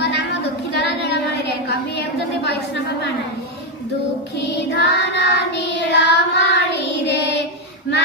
नाम दुखीधर नीलमणि कवि हेउचंती वैष्णव पाणा दुखीधर नीलमणि रे मा